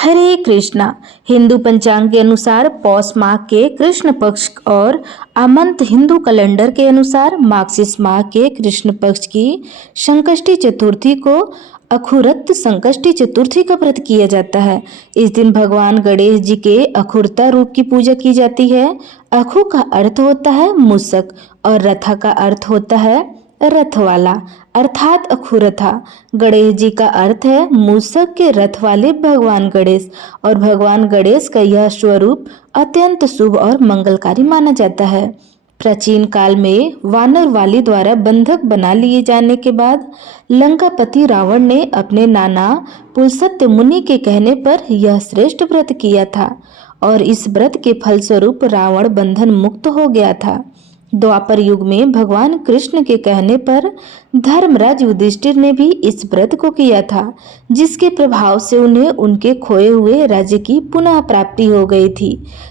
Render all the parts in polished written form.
हरे कृष्णा। हिंदू पंचांग के अनुसार पौष माह के कृष्ण पक्ष और आमंत हिंदू कैलेंडर के अनुसार मार्गशीर्ष माह के कृष्ण पक्ष की संकष्टी चतुर्थी को अखुरत संकष्टी चतुर्थी का व्रत किया जाता है। इस दिन भगवान गणेश जी के अखुरता रूप की पूजा की जाती है। अखु का अर्थ होता है मूषक और रथा का अर्थ होता है रथ वाला अर्थात अखुरथा। गणेश जी का अर्थ है मूषक के रथ वाले भगवान गणेश और भगवान गणेश का यह स्वरूप अत्यंत शुभ और मंगलकारी माना जाता है। प्राचीन काल में वानर वाली द्वारा बंधक बना लिए जाने के बाद लंकापति रावण ने अपने नाना पुलस्त्य मुनि के कहने पर यह श्रेष्ठ व्रत किया था और इस व्रत के फलस्वरूप रावण बंधन मुक्त हो गया था। द्वापर युग में भगवान कृष्ण के कहने पर धर्मराज युधिष्ठिर ने भी इस व्रत को किया था, जिसके प्रभाव से उन्हें उनके खोए हुए राज्य की पुनः प्राप्ति हो गई थी।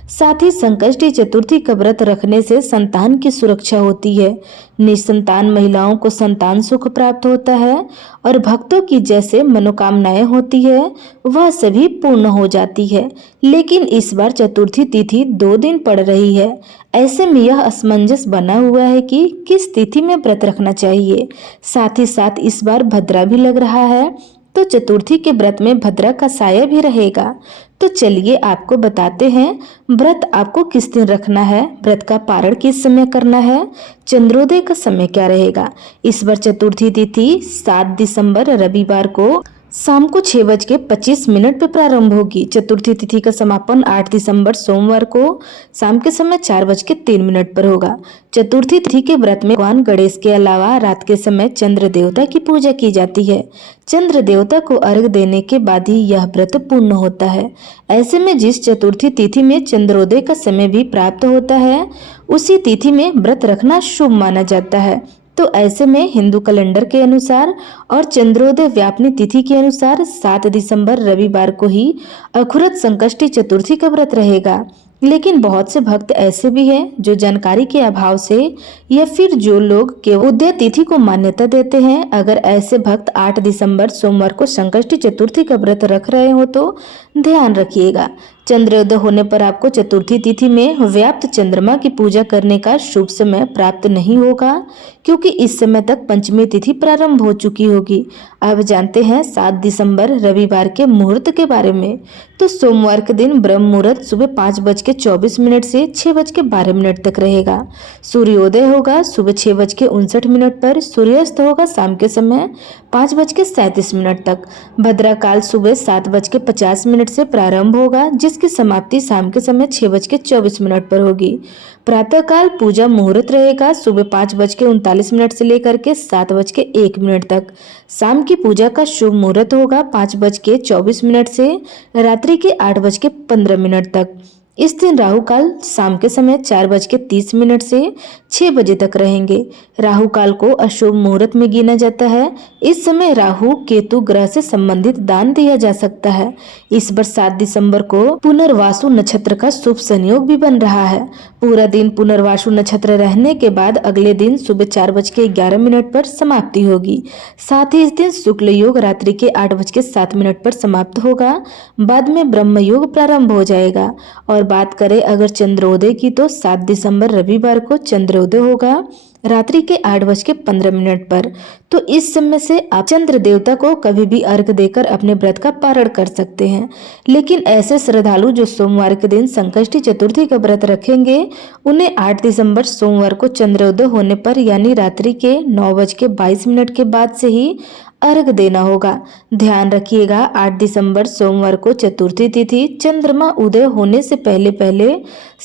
साथ ही संकष्टी चतुर्थी का व्रत रखने से संतान की सुरक्षा होती है। निसंतान महिलाओं को संतान सुख प्राप्त होता है और भक्तों की जैसे मनोकामनाएं होती है वह सभी पूर्ण हो जाती है। लेकिन इस बार चतुर्थी तिथि 2 दिन पड़ रही है। ऐसे में यह असमंजस बना हुआ है कि किस तिथि में व्रत रखना चाहिए। साथ ही साथ इस बार भद्रा भी लग रहा है, तो चतुर्थी के व्रत में भद्रा का साया भी रहेगा। तो चलिए आपको बताते हैं व्रत आपको किस दिन रखना है, व्रत का पारण किस समय करना है, चंद्रोदय का समय क्या रहेगा। इस बार चतुर्थी तिथि 7 दिसंबर रविवार को शाम को 6:25 पर प्रारंभ होगी। चतुर्थी तिथि का समापन 8 दिसंबर सोमवार को शाम के समय 4:03 पर होगा। चतुर्थी तिथि के व्रत में भगवान गणेश के अलावा रात के समय चंद्र देवता की पूजा की जाती है। चंद्र देवता को अर्घ देने के बाद ही यह व्रत पूर्ण होता है। ऐसे में जिस चतुर्थी तिथि में चंद्रोदय का समय भी प्राप्त होता है उसी तिथि में व्रत रखना शुभ माना जाता है। तो ऐसे में हिंदू कैलेंडर के अनुसार और चंद्रोदय व्यापनी तिथि के अनुसार 7 दिसंबर रविवार को ही अखुरत संकष्टी चतुर्थी का व्रत रहेगा। लेकिन बहुत से भक्त ऐसे भी हैं जो जानकारी के अभाव से या फिर जो लोग केवल उदय तिथि को मान्यता देते हैं। अगर ऐसे भक्त 8 दिसंबर सोमवार को संकष्टी चतुर्थी का व्रत रख रहे हो तो ध्यान रखिएगा, चंद्रोदय होने पर आपको चतुर्थी तिथि में व्याप्त चंद्रमा की पूजा करने का शुभ समय प्राप्त नहीं होगा, क्योंकि इस समय तक पंचमी तिथि प्रारंभ हो चुकी होगी। अब जानते हैं 7 दिसंबर रविवार के मुहूर्त के बारे में। तो सोमवार के दिन ब्रह्म मुहूर्त सुबह 5:24 से 6:12 तक रहेगा। सूर्योदय होगा सुबह 6:59 पर, सूर्यास्त होगा शाम के समय 5:37 तक। भद्रा काल सुबह 7:50 से प्रारंभ होगा, जिसकी समाप्ति शाम के समय 6:24 पर होगी। प्रातः काल पूजा मुहूर्त रहेगा सुबह 5:39 से लेकर के 7:01 तक। शाम की पूजा का शुभ मुहूर्त होगा 5:24 से रात्रि के 8:15 तक। इस दिन राहु काल शाम के समय 4:30 से 6 बजे तक रहेंगे। राहु काल को अशुभ मुहूर्त में गिना जाता है। इस समय राहु केतु ग्रह से संबंधित दान दिया जा सकता है। इस बार 7 दिसंबर को पुनर्वासु नक्षत्र का शुभ संयोग भी बन रहा है। पूरा दिन पुनर्वासु नक्षत्र रहने के बाद अगले दिन सुबह 4:11 पर समाप्ति होगी। साथ ही इस दिन शुक्ल योग रात्रि के 8:07 पर समाप्त होगा। बाद में ब्रह्म योग प्रारंभ हो जाएगा। और बात करें अगर चंद्रोदय की तो 7 दिसंबर रविवार को चंद्रोदय होगा रात्रि के 8:15 पर। तो इस समय से आप चंद्र देवता को कभी भी अर्घ देकर अपने व्रत का पारण कर सकते हैं। लेकिन ऐसे श्रद्धालु जो सोमवार के दिन संकष्टी चतुर्थी का व्रत रखेंगे उन्हें 8 दिसंबर सोमवार को चंद्रोदय होने पर यानी रात्रि के 9:22 के बाद से ही अर्घ देना होगा। ध्यान रखिएगा 8 दिसंबर सोमवार को चतुर्थी तिथि चंद्रमा उदय होने से पहले पहले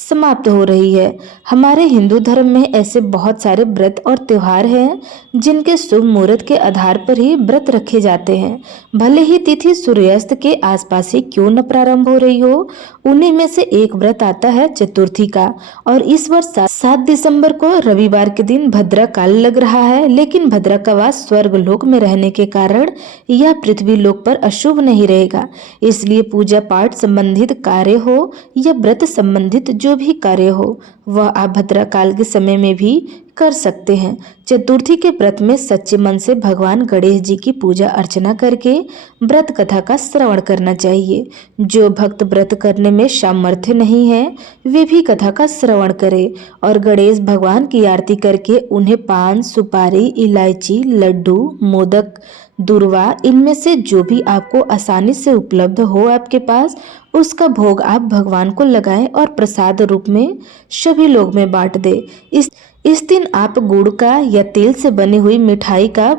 समाप्त हो रही है। हमारे हिंदू धर्म में ऐसे बहुत सारे व्रत और त्योहार हैं जिनके शुभ मुहूर्त के आधार पर ही व्रत रखे जाते हैं। भले ही तिथि सूर्यास्त के आसपास ही क्यों न प्रारंभ हो रही हो, उन्हीं में से एक व्रत आता है चतुर्थी का। और इस वर्ष 7 दिसंबर को रविवार के दिन भद्रा काल लग रहा है। लेकिन भद्रा का वास स्वर्ग लोक में रहने के कारण यह पृथ्वी लोक पर अशुभ नहीं रहेगा। इसलिए पूजा पाठ संबंधित कार्य हो या व्रत संबंधित जो भी कार्य हो वह आप भद्रा काल के समय में भी कर सकते हैं। चतुर्थी के व्रत में सच्चे मन से भगवान गणेश जी की पूजा अर्चना करके व्रत कथा का श्रवण करना चाहिए। जो भक्त व्रत करने में सामर्थ्य नहीं है वे भी कथा का श्रवण करें और गणेश भगवान की आरती करके उन्हें पान, सुपारी, इलायची, लड्डू, मोदक, दूर्वा इनमें से जो भी आपको आसानी से उपलब्ध हो आपके पास उसका भोग आप भगवान को लगाएं और प्रसाद रूप में सभी लोग में बांट दें। इस दिन आप गुड़ का या तेल से बनी हुई मिठाई का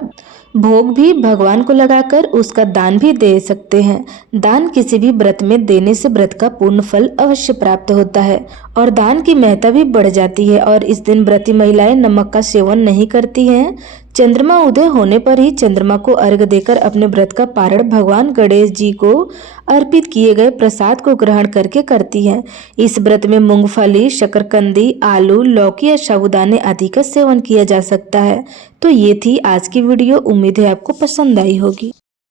भोग भी भगवान को लगाकर उसका दान भी दे सकते हैं। दान किसी भी व्रत में देने से व्रत का पूर्ण फल अवश्य प्राप्त होता है और दान की महत्ता भी बढ़ जाती है। और इस दिन व्रती महिलाएं नमक का सेवन नहीं करती हैं। चंद्रमा उदय होने पर ही चंद्रमा को अर्घ्य देकर अपने व्रत का पारण भगवान गणेश जी को अर्पित किए गए प्रसाद को ग्रहण करके करती हैं। इस व्रत में मूंगफली, शकरकंदी, आलू, लौकी या साबूदाने आदि का सेवन किया जा सकता है। तो ये थी आज की वीडियो। उम्मीद है आपको पसंद आई होगी।